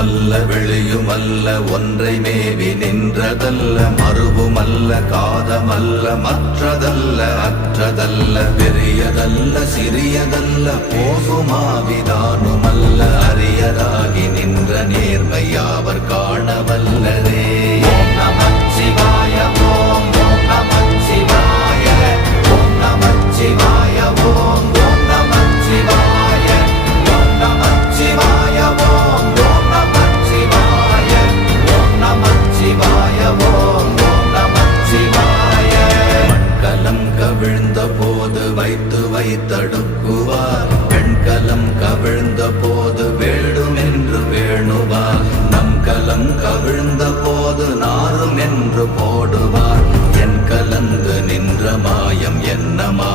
உள்ளுமல்ல வெளியுமல்ல ஒன்றை மேவி நின்றதல்ல மறுவுமல்ல காதமல்ல மற்றதல்ல அற்றதல்ல பெரியதல்ல சிறியதல்ல போகுமாவிதானுமல்ல அரியராகி நின்ற நேர்மையாவர் காணவல்லரே. ஓம் நமச்சிவாய ஓம் ஓம் நமச்சிவாய ஓம் நமச்சிவாய ஓம் ஓம் நமச்சிவாய ஓம் நமச்சிவாய ஓம் ஓம் நமச்சிவாய ஓம் நமச்சிவாய ஓம் ஓம் நமச்சிவாய. மண்கலம் கவிழ்ந்த போது வைத்து வைத்தடுக்குவார் பெண்கலம் கவிழ்ந்த போது வேண்டுமென்று வேணுவார் நம் கலம் கவிழ்ந்த போது நாரும் என்று போடுவார் என் கலந்து நின்ற மாயம் என்னமா